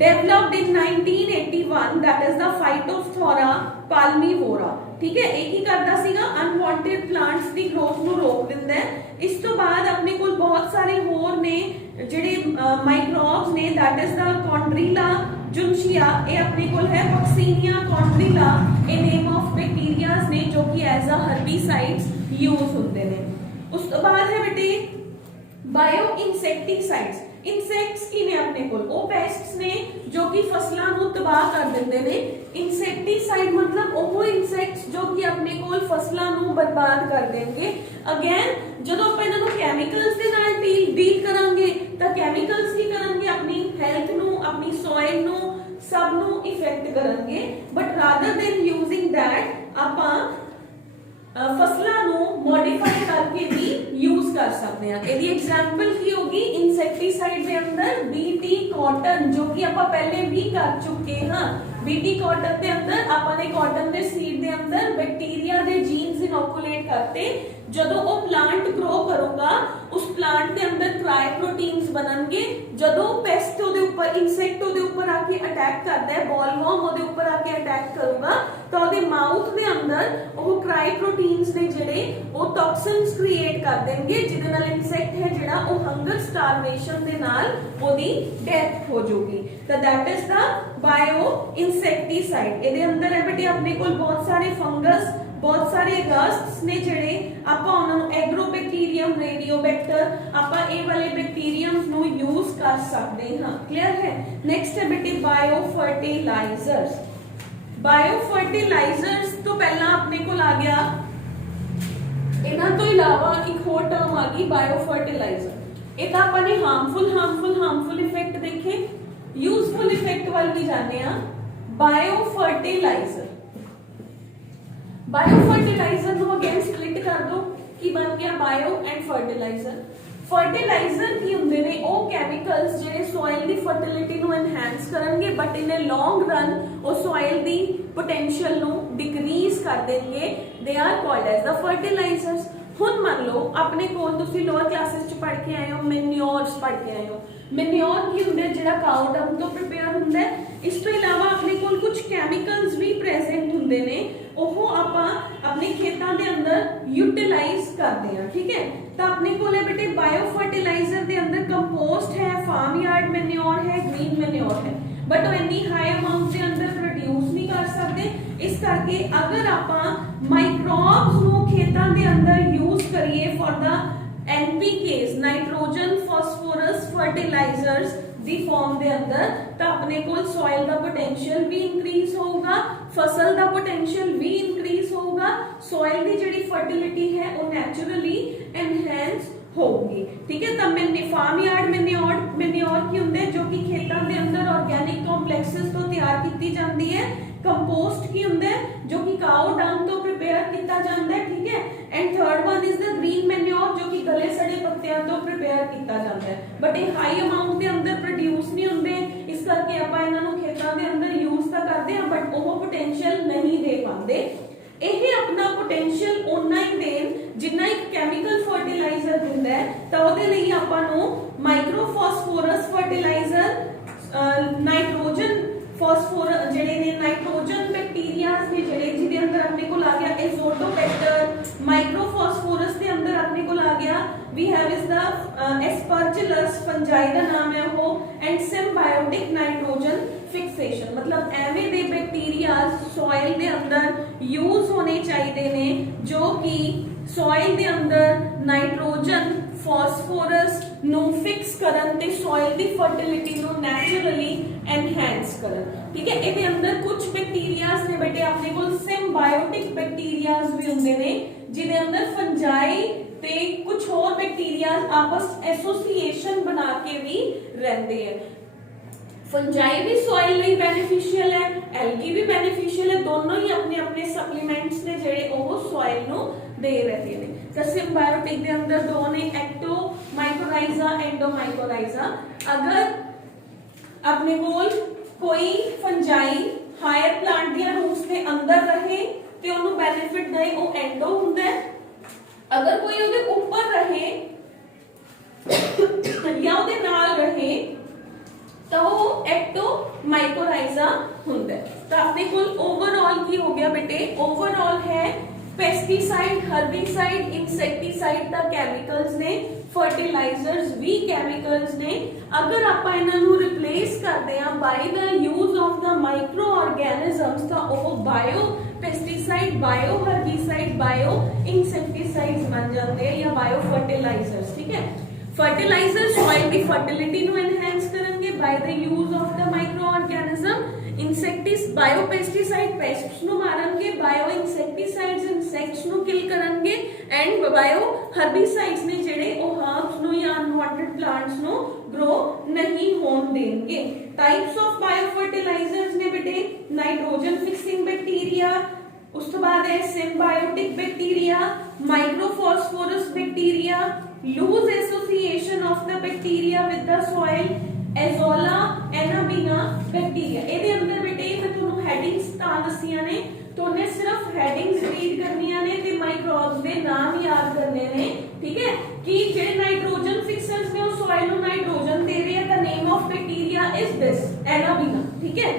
developed in 1981 that is the Phytophthora palmivora। ठीक है, एक ही करता सीगा अनवांटेड प्लांट्स ਦੀ growth ਨੂੰ ਰੋਕ ਦਿੰਦਾ ਹੈ। ਇਸ ਤੋਂ ਬਾਅਦ ਆਪਣੇ ਕੋਲ ਬਹੁਤ ਸਾਰੇ ਹੋਰ ਨੇ ਜਿਹੜੇ ਮਾਈਕਰੋਬਸ ਨੇ दैट इज द कॉन्ड्रिला जुनशिया, ये अपने कोल है कॉक्सीनिया कॉन्ड्रिला, ये नेम ऑफ बैक्टीरियाज ने जो कि एज अ हर्बीसाइड्स यूज होते हैं। उस तो बाद है बेटे बायो इंसेक्टिसाइड्स। इंसेक्ट्स की ने अपने कोल ਉਹ ਪੈਸਟਸ ਨੇ ਜੋ ਕਿ ਫਸਲਾਂ ਨੂੰ ਤਬਾਹ ਕਰ ਦਿੰਦੇ ਨੇ। ਇਨਸੈਕਟੀਸਾਈਡ मतलब ਉਹ ਇਨਸੈਕਟਸ ਜੋ ਕਿ ਆਪਣੇ ਕੋਲ ਫਸਲਾਂ ਨੂੰ ਬਰਬਾਦ ਕਰ ਦੇਣਗੇ। ਅਗੇਨ ਜਦੋਂ ਆਪਾਂ ਇਹਨਾਂ ਨੂੰ ਕੈਮੀਕਲਸ ਦੇ ਨਾਲ ਡੀਲ ਕਰਾਂਗੇ ਤਾਂ ਕੈਮੀਕਲਸ ਕੀ ਕਰਨਗੇ, ਆਪਣੀ ਹੈਲਥ ਨੂੰ, ਆਪਣੀ ਸੋਇਲ ਨੂੰ, ਸਭ ਨੂੰ ਇਫੈਕਟ ਕਰਨਗੇ। But rather then using that ਆਪਾਂ ਫਸਲਾਂ ਨੂੰ ਮੋਡੀਫਾਈ ਕਰਕੇ ਵੀ ਯੂਜ਼ ਕਰ ਸਕਦੇ ਹਾਂ। ਇਹਦੀ ਐਗਜ਼ਾਮਪਲ ਕੀ ਹੋਗੀ, ਇਨਸੈਕਟੀਸਾਈਡ ਦੇ ਅੰਦਰ BT ਕਾਟਨ ਜੋ ਕਿ ਆਪਾਂ ਪਹਿਲੇ ਵੀ ਕਰ ਚੁੱਕੇ ਹਾਂ। BT ਕਾਟਨ ਦੇ ਅੰਦਰ ਆਪਾਂ ਨੇ ਕਾਟਨ ਦੇ ਸੀਡ ਦੇ ਅੰਦਰ ਬੈਕਟੀਰੀਆ ਦੇ ਜੀਨਸ ਇਨੋਕੂਲੇਟ ਕਰਤੇ। ਜਦੋਂ ਉਹ ਪਲਾਂਟ ਗਰੋ ਕਰੂਗਾ ਉਸ ਪਲਾਂਟ ਦੇ ਅੰਦਰ ਕ੍ਰਾਈ ਪ੍ਰੋਟੀਨਸ ਬਣਨਗੇ। ਜਦੋਂ ਪੈਸਟ ਉਹਦੇ ਉੱਪਰ, ਇਨਸੈਕਟ ਉਹਦੇ ਉੱਪਰ ਆ ਕੇ ਅਟੈਕ ਕਰਦਾ ਹੈ, ਬੋਲਵਰਮ ਉਹਦੇ ਉੱਪਰ ਆ ਕੇ ਅਟੈਕ ਕਰੂਗਾ ਤਾਂ ਉਹਦੇ ਮਾਊਥ ਦੇ ਅੰਦਰ ਉਹ ਕ੍ਰਾਈ ਪ੍ਰੋਟੀਨਸ ਨੇ ਜਿਹੜੇ ਉਹ ਟੌਕਸਿਨਸ ਕ੍ਰੀਏਟ ਕਰ ਦੇਣਗੇ, ਜਿਹਦੇ ਨਾਲ ਇਨਸੈਕਟ ਹੈ ਜਿਹੜਾ ਉਹ ਹੰਗਰ ਸਟਾਰਵੇਸ਼ਨ ਦੇ ਨਾਲ ਉਹਦੀ ਡੈਥ ਹੋ ਜਾਊਗੀ। ਤਾਂ that is the bio insecticide. ਇਹਦੇ ਅੰਦਰ ਹੈ ਬੇਟੇ ਆਪਣੇ ਕੋਲ ਬਹੁਤ ਸਾਰੇ ਫੰਗਸ, बहुत सारे रस्ट्स ने ਜਿਹੜੇ ਆਪਾਂ ਉਹਨਾਂ ਨੂੰ ਐਗਰੋਬੈਕਟੀਰੀਅਮ, ਰੇਡੀਓਬੈਕਟਰ, ਆਪਾਂ ਇਹ ਵਾਲੇ ਬੈਕਟੀਰੀਅਮਸ ਨੂੰ ਯੂਜ਼ ਕਰ ਸਕਦੇ ਹਾਂ। ਕਲੀਅਰ ਹੈ। ਨੈਕਸਟ ਹੈ ਬੇਟੇ ਬਾਇਓ ਫਰਟੀਲਾਈਜ਼ਰਸ। ਬਾਇਓ ਫਰਟੀਲਾਈਜ਼ਰਸ ਤੋਂ ਪਹਿਲਾਂ ਆਪਣੇ ਕੋਲ ਆ ਗਿਆ, ਇਹਨਾਂ ਤੋਂ ਇਲਾਵਾ ਇੱਕ ਹੋਰ ਟਰਮ ਆ ਗਈ ਬਾਇਓ ਫਰਟੀਲਾਈਜ਼ਰ। ਇਹ ਤਾਂ ਆਪਾਂ ਨੇ ਹਾਰਮਫੁਲ ਇਫੈਕਟ ਦੇਖੇ, ਯੂਜ਼ਫੁਲ ਇਫੈਕਟ ਵੱਲ ਵੀ ਜਾਣੇ ਆ। ਬਾਇਓ ਫਰਟੀਲਾਈਜ਼ਰ, बायो फर्टिलाइजर ਨੂੰ ਅਗੇਨ ਸਪਲਿਟ ਕਰ ਦੋ ਕੀ ਬਣ ਗਿਆ ਬਾਇਓ ਐਂਡ ਫਰਟੀਲਾਈਜ਼ਰ। ਫਰਟੀਲਾਈਜ਼ਰ ਕੀ ਹੁੰਦੇ ਨੇ, ਉਹ ਕੈਮੀਕਲਸ ਜਿਹੜੇ ਸੋਇਲ ਦੀ ਫਰਟੀਲਿਟੀ ਨੂੰ ਐਨਹਾਂਸ ਕਰਨਗੇ but in a long run ਉਹ ਸੋਇਲ ਦੀ ਪੋਟੈਂਸ਼ੀਅਲ ਨੂੰ ਡਿਕਰੀਜ਼ ਕਰ ਦੇਣਗੇ। They are called as the fertilisers. ਹੁਣ ਮੰਨ ਲਓ ਆਪਣੇ ਕੋਲ ਤੁਸੀਂ ਲੋਅਰ ਕਲਾਸਿਸ ਚ ਪੜ੍ਹ ਕੇ ਆਏ ਹੋ, ਮੈਨਿਓਰਸ ਪੜ੍ਹ ਕੇ ਆਏ ਹੋ। ਮੈਨਿਓਰ ਕੀ ਹੁੰਦਾ, ਜਿਹੜਾ ਕਾਊ ਡੰਗ ਤੋਂ ਪ੍ਰਿਪੇਅਰ ਹੁੰਦਾ ਹੈ। ਇਸ ਤੋਂ ਇਲਾਵਾ ਆਪਣੇ ਕੋਲ ਕੁਝ ਕੈਮੀਕਲਸ ਵੀ ਪ੍ਰੈਜ਼ੈਂਟ ਹੁੰਦੇ ਨੇ, ਉਹ ਆਪਾਂ ਆਪਣੇ ਖੇਤਾਂ ਦੇ ਅੰਦਰ ਯੂਟਿਲਾਈਜ਼ ਕਰਦੇ ਹਾਂ। ਠੀਕ ਹੈ। ਤਾਂ ਆਪਣੇ ਕੋਲ ਹੈ ਬੇਟੇ ਬਾਇਓ ਫਰਟੀਲਾਈਜ਼ਰ ਦੇ ਅੰਦਰ ਕੰਪੋਸਟ ਹੈ, ਫਾਰਮ ਯਾਰਡ ਮੈਨਿਓਰ ਹੈ, ਗ੍ਰੀਨ ਮੈਨਿਓਰ ਹੈ, ਬਟ ਉਹ ਇੰਨੀ ਹਾਈ ਅਮਾਉਂਟ ਦੇ ਅੰਦਰ ਪ੍ਰੋਡਿਊਸ ਨਹੀਂ ਕਰ ਸਕਦੇ। ਇਸ ਕਰਕੇ ਅਗਰ ਆਪਾਂ ਮਾਈਕਰੋਬਸ ਨੂੰ ਖੇਤਾਂ ਦੇ ਅੰਦਰ ਯੂਜ਼ ਕਰੀਏ for the NPKs, nitrogen phosphorus fertilisers the farm ਦੇ ਅੰਦਰ, ਤਾਂ ਆਪਣੇ ਕੋਲ ਸੋਇਲ ਦਾ ਪੋਟੈਂਸ਼ੀਅਲ ਵੀ ਇਨਕਰੀਜ਼ ਹੋਊਗਾ, ਫਸਲ ਦਾ ਪੋਟੈਂਸ਼ੀਅਲ ਵੀ ਇਨਕਰੀਜ਼ ਹੋਊਗਾ, ਸੋਇਲ ਦੀ ਜਿਹੜੀ ਫਰਟੀਲਿਟੀ ਹੈ ਉਹ ਨੈਚੁਰਲੀ ਐਨਹਾਂਸ ਹੋਊਗੀ। ਠੀਕ ਹੈ। ਤਾਂ ਫਾਰਮ ਯਾਰਡ ਮੈਨਿਓਰ ਕੀ ਹੁੰਦੇ ਜੋ ਕਿ ਖੇਤਾਂ ਦੇ ਅੰਦਰ ਆਰਗੈਨਿਕ ਕੰਪਲੈਕਸਸ ਤੋਂ ਤਿਆਰ ਕੀਤੀ ਜਾਂਦੀ ਹੈ। ਕੰਪੋਸਟ ਕੀ ਹੁੰਦਾ ਜੋ ਕਿ ਕਾਊ ਡੰਗ ਤੋਂ ਪ੍ਰਿਪੇਅਰ ਕੀਤਾ ਜਾਂਦਾ ਹੈ। ਠੀਕ ਹੈ। And third one is the green manure ਜੋ ਕਿ ਗਲੇ ਸੜੇ ਪੱਤਿਆਂ ਤੋਂ ਪ੍ਰਿਪੇਅਰ ਕੀਤਾ ਜਾਂਦਾ ਹੈ, ਬਟ ਇਹ ਹਾਈ ਅਮਾਉਂਟ ਦੇ ਅੰਦਰ ਪ੍ਰੋਡਿਊਸ ਨਹੀਂ ਹੁੰਦੇ। ਇਸ ਕਰਕੇ ਆਪਾਂ ਇਹਨਾਂ ਨੂੰ ਖੇਤਾਂ ਦੇ ਅੰਦਰ ਯੂਜ਼ ਤਾਂ ਕਰਦੇ ਹਾਂ ਬਟ ਉਹ ਪੋਟੈਂਸ਼ੀਅਲ ਨਹੀਂ ਦੇ ਪਾਉਂਦੇ। ਇਹ ਆਪਣਾ ਪੋਟੈਂਸ਼ੀਅਲ ਉਨਾ ਹੀ ਦੇਣ ਜਿੰਨਾ ਇੱਕ ਕੈਮੀਕਲ ਫਰਟੀਲਾਈਜ਼ਰ ਦਿੰਦਾ ਹੈ। ਤਾਂ ਉਹਦੇ ਲਈ ਆਪਾਂ ਨੂੰ micro phosphorus fertiliser, nitrogen phosphorus ਜਿਹੜੇ ਨੇ ਨਾਈਟ੍ਰੋਜਨ ਬੈਕਟੀਰੀਆਜ਼ ਨੇ ਜਿਹੜੇ ਜਿਹਦੇ ਅੰਦਰ ਆਪਣੇ ਕੋਲ ਆ ਗਿਆ ਐਜ਼ੋਟੋਬੈਕਟਰ। ਮਾਈਕਰੋ ਫਾਸਫੋਰਸ ਦੇ ਅੰਦਰ ਆਪਣੇ ਕੋਲ ਆ ਗਿਆ we have is the aspergillus fungi ਦਾ ਨਾਮ ਹੈ ਉਹ, and symbiotic nitrogen fixation मतलब ਐਵੇਂ ਦੇ ਬੈਕਟੀਰੀਆਜ਼ ਸੋਇਲ ਦੇ ਅੰਦਰ ਯੂਜ਼ ਹੋਣੇ ਚਾਹੀਦੇ ਨੇ ਜੋ ਕਿ ਸੋਇਲ ਦੇ ਅੰਦਰ ਨਾਈਟ੍ਰੋਜਨ ਫਾਸਫੋਰਸ ਨੂੰ ਫਿਕਸ ਕਰਨ ਤੇ ਸੋਇਲ ਦੀ ਫਰਟੀਲਿਟੀ ਨੂੰ ਨੈਚੁਰਲੀ ਐਨਹਾਂਸ ਕਰਨ। ਠੀਕ ਹੈ। ਇਹਦੇ ਅੰਦਰ ਕੁਝ ਬੈਕਟੀਰੀਆਜ਼ ਨੇ ਬੇਟੇ ਆਪਣੇ ਕੋਲ ਸਿੰਬਾਇਓਟਿਕ ਬੈਕਟੀਰੀਆਜ਼ ਵੀ ਹੁੰਦੇ ਨੇ ਜਿਹਦੇ ਅੰਦਰ ਫੰਜਾਈ ਤੇ ਕੁਝ ਹੋਰ ਬੈਕਟੀਰੀਆਜ਼ ਆਪਸ ਐਸੋਸੀਏਸ਼ਨ ਬਣਾ ਕੇ ਵੀ ਰਹਿੰਦੇ ਆ। ਫੰਜਾਈ ਵੀ ਸੋਇਲ ਲਈ ਬੈਨੀਫੀਸ਼ੀਅਲ ਹੈ, ਐਲਗੀ ਵੀ ਬੈਨੀਫੀਸ਼ੀਅਲ ਹੈ, ਦੋਨੋਂ ਹੀ ਆਪਣੇ ਆਪਣੇ ਸਪਲੀਮੈਂਟਸ ਨੇ ਜਿਹੜੇ ਉਹ ਸੋਇਲ ਨੂੰ ਦੇ ਰਹੇ ਨੇ। ਤਾਂ ਸਿੰਬਾਇਓਟਿਕ ਦੇ ਅੰਦਰ ਦੋ ਨੇ, ਐਕਟੋਮਾਈਕੋਰਾਈਜ਼ਾ, ਐਂਡੋਮਾਈਕੋਰਾਈਜ਼ਾ। ਅਗਰ ਆਪਣੇ ਕੋਲ ਕੋਈ ਫੰਜਾਈ ਹਾਇਰ ਪਲਾਂਟ ਦੀਆਂ ਰੂਟਸ ਦੇ ਅੰਦਰ ਰਹੇ ਤੇ ਉਹਨੂੰ ਬੈਨੀਫਿਟ ਦੇ ਉਹ ਐਂਡੋ ਹੁੰਦਾ ਹੈ। ਅਗਰ ਕੋਈ ਉਹਦੇ ਉੱਪਰ ਰਹੇ ਜਾਂ ਉਹਦੇ ਨਾਲ ਰਹੇ ਤਾਂ ਉਹ ਐਕਟੋਮਾਈਕੋਰਾਈਜ਼ਾ ਹੁੰਦਾ ਹੈ। ਤਾਂ ਆਪਣੇ ਕੋਲ ਓਵਰਆਲ ਕੀ ਹੋ ਗਿਆ ਬੇਟੇ, ਓਵਰਆਲ ਹੈ ਪੈਸਟੀਸਾਈਡ, ਹਰਬੀਸਾਈਡ, ਇਨਸੈਕਟੀਸਾਈਡ ਦਾ ਕੈਮੀਕਲਸ ਨੇ ਫਰਟੀਲਾਈਜ਼ਰਸ ਵੀ ਕੈਮੀਕਲਸ ਨੇ। ਅਗਰ ਆਪਾਂ ਇਹਨਾਂ ਨੂੰ ਰਿਪਲੇਸ ਕਰਦੇ ਆ by the use of the micro organisms ਤਾਂ ਉਹ bio pesticide, bio herbicide, bio insecticides ਬਣ ਜਾਂਦੇ ਆ ਜਾਂ ਬਾਇਓ ਫਰਟੀਲਾਈਜ਼ਰਸ। ਠੀਕ ਹੈ, ਫਰਟੀਲਾਈਜ਼ਰ ਸੋਇਲ ਦੀ ਫਰਟੀਲਿਟੀ ਨੂੰ ਐਨਹਾਂਸ ਕਰਨਗੇ by the use of the micro organism. ਇਨਸੈਕਟਿਸ ਬਾਇਓ ਪੈਸਟੀਸਾਈਡ ਪੈਸਟਸ ਨੂੰ ਮਾਰਨਗੇ, ਬਾਇਓ ਇਨਸੈਕਟੀਸਾਈਡਸ ਇਨਸੈਕਟਸ ਨੂੰ ਕਿਲ ਕਰਨਗੇ ਐਂਡ ਬਾਇਓ ਹਰਬੀਸਾਈਡਸ ਨੇ ਜਿਹੜੇ ਉਹ ਹਰਬਸ ਨੂੰ ਜਾਂ ਅਨਵਾਂਟਡ ਪਲਾਂਟਸ ਨੂੰ ਗਰੋ ਨਹੀਂ ਹੋਣ ਦੇਣਗੇ। ਟਾਈਪਸ ਆਫ ਬਾਇਓ ਫਰਟੀਲਾਈਜ਼ਰਸ ਨੇ ਬੇਟੇ ਨਾਈਟ੍ਰੋਜਨ ਫਿਕਸਿੰਗ ਬੈਕਟੀਰੀਆ, ਉਸ ਤੋਂ ਬਾਅਦ ਹੈ symbiotic bacteria, microphosphorus bacteria, loose association of the bacteria with the soil, azolla anabaena bacteria. ਇਹਦੇ ਅੰਦਰ ਬੇਟੇ ਮੈਂ ਤੁਹਾਨੂੰ ਹੈਡਿੰਗਸ ਤਾਂ ਦੱਸੀਆਂ ਨੇ, ਤੁਹਾਨੇ ਸਿਰਫ ਹੈਡਿੰਗਸ ਰੀਡ ਕਰਨੀਆਂ ਨੇ ਤੇ ਮਾਈਕਰੋਬਸ ਦੇ ਨਾਮ ਯਾਦ ਕਰਨੇ ਨੇ। ਠੀਕ ਹੈ, ਕਿ ਜਿਹੜੇ ਨਾਈਟ੍ਰੋਜਨ ਫਿਕਸਰਸ ਨੇ ਉਹ ਸੋਇਲ ਨੂੰ ਨਾਈਟ੍ਰੋਜਨ ਦੇ ਰਹੇ ਆ ਤਾਂ name of bacteria is this anabaena. ਠੀਕ ਹੈ,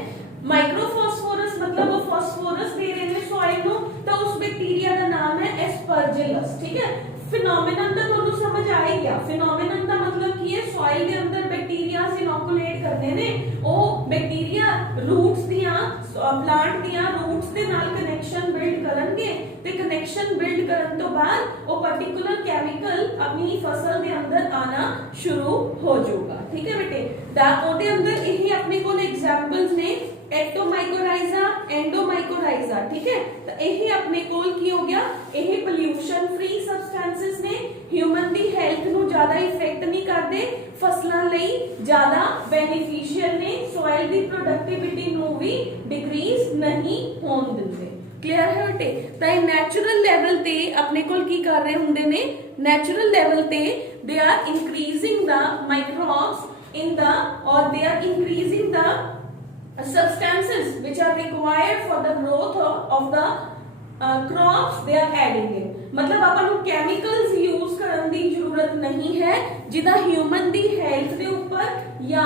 ਮਾਈਕਰੋਫਾਸਫੋਰਸ मतलब वो फास्फोरस दे रहे हैं सॉइल ਨੂੰ ਤਾਂ ਉਸ ਬੈਕਟੀਰੀਆ ਦਾ ਨਾਮ ਹੈ ਐਸਪਰਜਿਲਸ। ਠੀਕ ਹੈ, ਫਿਨੋਮੇਨਨ ਤਾਂ ਤੁਹਾਨੂੰ ਸਮਝ ਆ ਹੀ ਗਿਆ। ਫਿਨੋਮੇਨਨ ਦਾ ਮਤਲਬ ਕੀ ਹੈ, ਸੋਇਲ ਦੇ ਅੰਦਰ ਬੈਕਟੀਰੀਆਸ ਇਨੋਕੂਲੇਟ ਕਰਦੇ ਨੇ। ਉਹ ਬੈਕਟੀਰੀਆ ਰੂਟਸ ਦੀਆਂ ਪਲਾਂਟ ਦੀਆਂ ਰੂਟਸ ਦੇ ਨਾਲ ਕਨੈਕਸ਼ਨ ਬਿਲਡ ਕਰਨਗੇ ਤੇ ਕਨੈਕਸ਼ਨ ਬਿਲਡ ਕਰਨ ਤੋਂ ਬਾਅਦ ਉਹ ਪਾਰਟਿਕੂਲਰ ਕੈਮੀਕਲ ਆਪਣੀ ਫਸਲ ਦੇ ਅੰਦਰ ਆਣਾ ਸ਼ੁਰੂ ਹੋ ਜਾਊਗਾ। ਠੀਕ ਹੈ ਬੇਟੇ, ਤਾਂ ਉਹਦੇ ਅੰਦਰ ਇਹ ਆਪਣੇ ਕੋਲ ਐਗਜ਼ਾਮਪਲਸ ਨੇ एक्टोमाइकोराइजा, एंडोमाइकोराइजा। ठीक है, तो यही अपने कोल की हो गया, यही पोल्यूशन फ्री सबस्टेंसेस ने, ह्यूमन दी हेल्थ नु ज्यादा इफेक्ट नहीं करते, फसलां लई ज्यादा बेनिफिशियल ने, सॉइल दी प्रोडक्टिविटी नु भी डिक्रीज नहीं होण दिंदे। क्लियर है बेटे, तो नैचुरल लेवल ते अपने कोल की कर रहे हुंदे ने, नैचुरल लेवल ते they are increasing the microbes in the और they are increasing the substances which are required for the growth of the crops they are adding in। मतलब ਆਪਾਂ ਨੂੰ ਕੈਮੀਕਲਸ ਯੂਜ਼ ਕਰਨ ਦੀ ਜ਼ਰੂਰਤ ਨਹੀਂ ਹੈ ਜਿਹਦਾ ਹਿਊਮਨ ਦੀ ਹੈਲਥ ਦੇ ਉੱਪਰ ਜਾਂ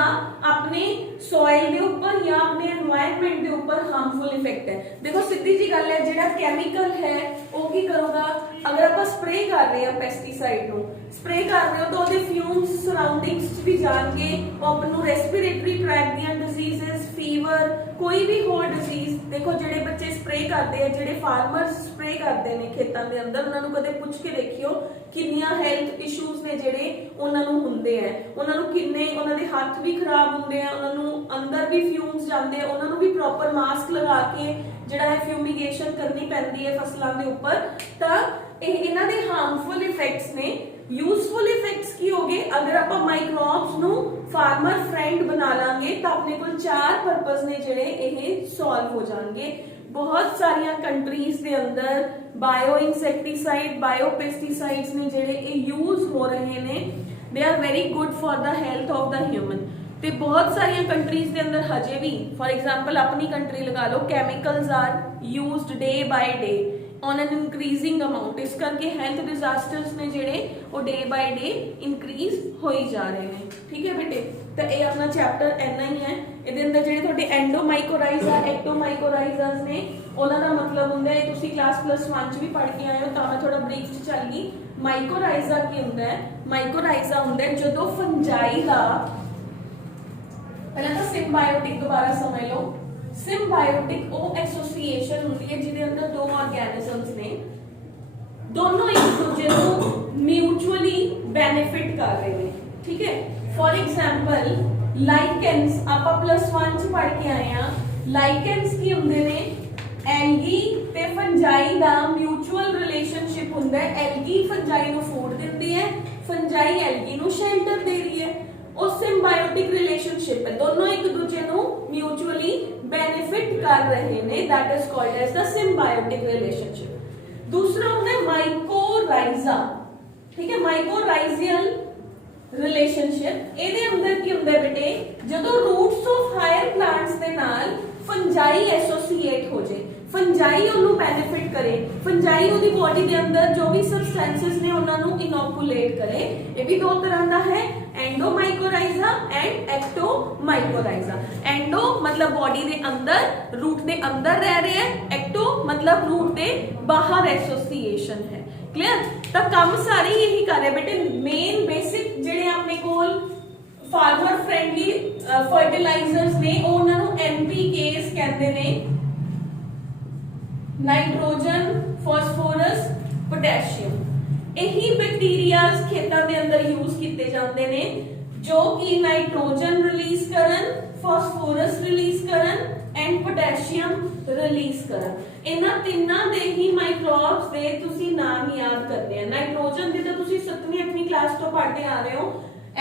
ਆਪਣੇ ਸੋਇਲ ਦੇ ਉੱਪਰ ਜਾਂ ਆਪਣੇ এনवायरमेंट ਦੇ ਉੱਪਰ ਹਾਰਮਫੁਲ ਇਫੈਕਟ ਹੈ। ਦੇਖੋ ਸਿੱਧੀ ਜੀ ਗੱਲ ਹੈ, ਜਿਹੜਾ ਕੈਮੀਕਲ ਹੈ ਉਹ ਕੀ ਕਰੂਗਾ, ਅਗਰ ਆਪਾਂ ਸਪਰੇ ਕਰ ਰਹੇ ਹਾਂ ਪੈਸਟੀਸਾਈਡ ਨੂੰ ਸਪਰੇ ਕਰ ਰਹੇ ਹੋ ਤਾਂ ਉਹਦੇ ਫਿਊਮਸ ਸਰਾਊਂਡਿੰਗਸ 'ਚ ਵੀ ਜਾਣਗੇ, ਉਹ ਆਪਾਂ ਨੂੰ ਰੈਸਪੀਰੇਟਰੀ ਟਰੈਕ ਦੀਆਂ ਡਿਜ਼ੀਜ਼ਸ, ਫੀਵਰ, ਕੋਈ ਵੀ ਹੋਰ ਡਿਜ਼ੀਜ਼। ਦੇਖੋ ਜਿਹੜੇ ਬੱਚੇ ਸਪਰੇ ਕਰਦੇ ਆ, ਜਿਹੜੇ ਫਾਰਮਰਸ ਸਪਰੇ ਕਰਦੇ ਨੇ ਖੇਤਾਂ ਦੇ ਅੰਦਰ, ਉਹਨਾਂ ਨੂੰ ਕਦੇ ਪੁੱਛ ਕੇ ਦੇਖਿਓ ਕਿੰਨੀਆਂ ਹੈਲਥ ਇਸ਼ੂਜ਼ ਨੇ ਜਿਹੜੇ ਉਹਨਾਂ ਨੂੰ ਹੁੰਦੇ ਆ, ਉਹਨਾਂ ਨੂੰ ਕਿੰਨੇ ਉਹਨਾਂ ਦੇ ਹੱਥ ਵੀ ਖਰਾਬ ਹੁੰਦੇ ਆ, ਉਹਨਾਂ ਨੂੰ ਅੰਦਰ ਵੀ ਫਿਊਮਸ ਜਾਂਦੇ ਆ, ਉਹਨਾਂ ਨੂੰ ਵੀ ਪ੍ਰੋਪਰ ਮਾਸਕ ਲਗਾ ਕੇ ਜਿਹੜਾ ਹੈ ਫਿਊਮੀਗੇਸ਼ਨ ਕਰਨੀ ਪੈਂਦੀ ਹੈ ਫਸਲਾਂ ਦੇ ਉੱਪਰ। ਤਾਂ ਇਹ ਇਹਨਾਂ ਦੇ ਹਾਰਮਫੁਲ ਇਫੈਕਟਸ ਨੇ। यूजफुल इफेक्ट्स की हो गए, अगर आप माइक्रोब्स नु फार्मर फ्रेंड बना लांगे तो अपने को 4 पर्पस ने जेड़े ये सॉल्व हो जाएंगे। बहुत सारिया कंट्रीज दे अंदर बायो इंसेक्टिसाइड, बायो पेस्टिसाइड्स ने जेड़े ये यूज हो रहे ने, they are very good for the health of the human. ते बहुत सारिया कंट्रीज दे अंदर हजे भी, फॉर एग्जांपल अपनी कंट्री लगा लो, chemicals are used day by day on an increasing amount. इस करके हेल्थ डिजास्टर्स ने जेड़े वो डे बाय डे इंक्रीज हो ही जा रहे हैं। ठीक है बेटे, तो ये अपना चैप्टर इन्ना ही है। ਇਹਦੇ ਅੰਦਰ ਜਿਹੜੇ ਤੁਹਾਡੇ एंडोमाइकोराइजा, एक्टोमाइकोराइजास ने, ਉਹਨਾਂ ਦਾ ਮਤਲਬ ਹੁੰਦਾ ਹੈ, ਤੁਸੀਂ ਕਲਾਸ +1 ਚ ਵੀ ਪੜ੍ਹ ਕੇ ਆਏ ਹੋ ਤਾਂ ਮੈਂ ਥੋੜਾ ਬਰੀਫ ਚ ਚੱਲ ਗਈ। ਮਾਈਕੋਰਾਈਜ਼ਾ ਕੀ ਹੁੰਦਾ ਹੈ? ਮਾਈਕੋਰਾਈਜ਼ਾ ਹੁੰਦਾ ਹੈ ਜਦੋਂ ਫੰਜਾਈ ਦਾ, ਪਹਿਲਾਂ ਤਾਂ ਸਿੰਬਾਇਓਟਿਕ ਦੁਬਾਰਾ ਸਮਝ ਲਓ, ਸਿੰਬਾਇਓਟਿਕ ਉਹ ਐਸੋਸੀਏਸ਼ਨ ਹੁੰਦੀ ਹੈ ਜਿਹਦੇ ਅੰਦਰ ਦੋ ਆਰਗੈਨਿਜ਼ਮਸ ਨੇ, ਦੋਨੋਂ ਇੱਕ ਦੂਜੇ ਨੂੰ ਮਿਊਚੁਅਲੀ ਬੈਨੀਫਿਟ ਕਰ ਰਹੇ ਨੇ। ਠੀਕ ਹੈ, ਫॉर एग्जांपल ਲਾਈਕਨਸ ਆਪਾਂ +1 ਚ ਪੜ੍ਹ ਕੇ ਆਏ ਆ। ਲਾਈਕਨਸ ਕੀ ਹੁੰਦੇ ਨੇ? ਐਲਗੀ ਤੇ ਫੰਜਾਈ ਦਾ ਮਿਊਚੁਅਲ ਰਿਲੇਸ਼ਨਸ਼ਿਪ ਹੁੰਦਾ ਹੈ। ਐਲਗੀ ਫੰਜਾਈ ਨੂੰ ਫੂਡ ਦਿੰਦੀ ਹੈ, ਫੰਜਾਈ ਐਲਗੀ ਨੂੰ ਸ਼ੈਲਟਰ ਦੇ ਰਹੀ ਹੈ। ਉਹ ਸਿੰਬਾਇਓਟਿਕ ਰਿਲੇਸ਼ਨਸ਼ਿਪ ਹੈ, ਦੋਨੋਂ ਇੱਕ ਦੂਜੇ ਨੂੰ ਮਿਊਚੁਅਲੀ बेनिफिट कर रहे ने, that is called as the symbiotic relationship. दूसरा होता है माइकोराइजा। ठीक है, माइकोराइजियल रिलेशनशिप। ਇਹਦੇ ਅੰਦਰ ਕੀ ਹੁੰਦਾ ਬੇਟੇ, ਜਦੋਂ ਰੂਟਸ ਆਫ ਹਾਇਰ ਪਲਾਂਟਸ ਦੇ ਨਾਲ ਫੰਜਾਈ ਐਸੋਸੀਏਟ ਹੋ ਜਾਏ, ਫੰਜਾਈ ਉਹਨੂੰ ਬੈਨੀਫਿਟ ਕਰੇ, ਫੰਜਾਈ ਉਹਦੀ ਬੋਡੀ ਦੇ ਅੰਦਰ ਜੋ ਵੀ ਸਬਸਟੈਂਸਸ ਨੇ ਉਹਨਾਂ ਨੂੰ ਇਨੋਕੂਲੇਟ ਕਰੇ। ਇਹ ਵੀ ਦੋ ਤਰ੍ਹਾਂ ਦਾ ਹੈ, एंडोमाइकोराइजा एंड एक्टोमाइकोराइजा। एंडो मतलब बॉडी दे अंदर, रूट दे अंदर रह रहे हैं, एक्टो मतलब रूट दे बाहर एसोसिएशन है। क्लियर। तो काम सारे यही कर रहे बेटे, मेन बेसिक ਜਿਹੜੇ ਆਪਣੇ ਕੋਲ फार्मर फ्रेंडली फर्टिलाइजर्स ने उन्होंने NPKs कहते ने, नाइट्रोजन फास्फोरस पोटेशियम। यही बैक्टीरियाज खेतों के अंदर यूज किए जाते हैं जो कि नाइट्रोजन रिलीज करन, फास्फोरस रिलीज करन एंड पोटेशियम रिलीज करन। इन्हां तिन्नां दे ही माइक्रोब्स दे तुसी नाम याद करने हैं। नाइट्रोजन दे तो तुसी 7वीं 8वीं क्लास तो पढ़ते आ रहे हो,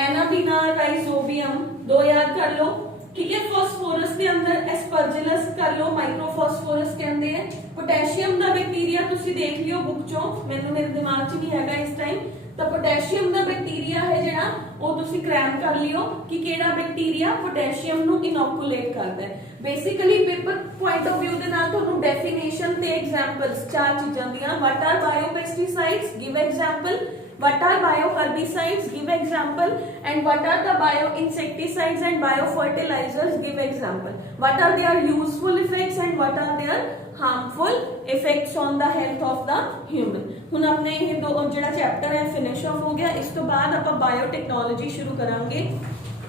एनाबीना राइजोबियम 2 याद कर लो, ठीक है। फास्फोरस के अंदर एस्परजिलस कर लो, माइक्रोफॉस्फोरस कहते हैं। पोटेशियम का बैक्टीरिया तुसी देख लियो बुक चो, मैंने मेरे दिमाग च नहीं हैगा इस टाइम। तो पोटेशियम का बैक्टीरिया है जिहड़ा वो तुसी क्रैम कर लियो कि केड़ा बैक्टीरिया पोटेशियम नु इनोकुलेट करता है। Basically paper point of view दे नाल तुहानू डेफिनेशन ते एग्जांपल्स 4 चीजां दियां। What are biopesticides, give example. What are bioherbicides? Give example. And what are the bioinsecticides and biofertilizers? Give example. What are their useful effects and what are their harmful effects on the health of the human? ਹੁਣ ਆਪਣੇ ਇਹ ਦੋ ਜਿਹੜਾ ਚੈਪਟਰ ਹੈ ਫਿਨਿਸ਼ ਆਫ ਹੋ ਗਿਆ। ਇਸ ਤੋਂ ਬਾਅਦ ਆਪਾਂ ਬਾਇਓਟੈਕਨੋਲੋਜੀ ਸ਼ੁਰੂ ਕਰਾਂਗੇ।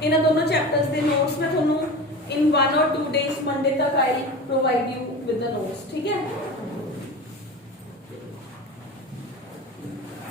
ਇਹਨਾਂ ਦੋਨੋਂ ਚੈਪਟਰਸ ਦੇ ਨੋਟਸ ਮੈਂ ਤੁਹਾਨੂੰ in 1 or 2 days Monday तक I will provide you with the notes, ठीक है।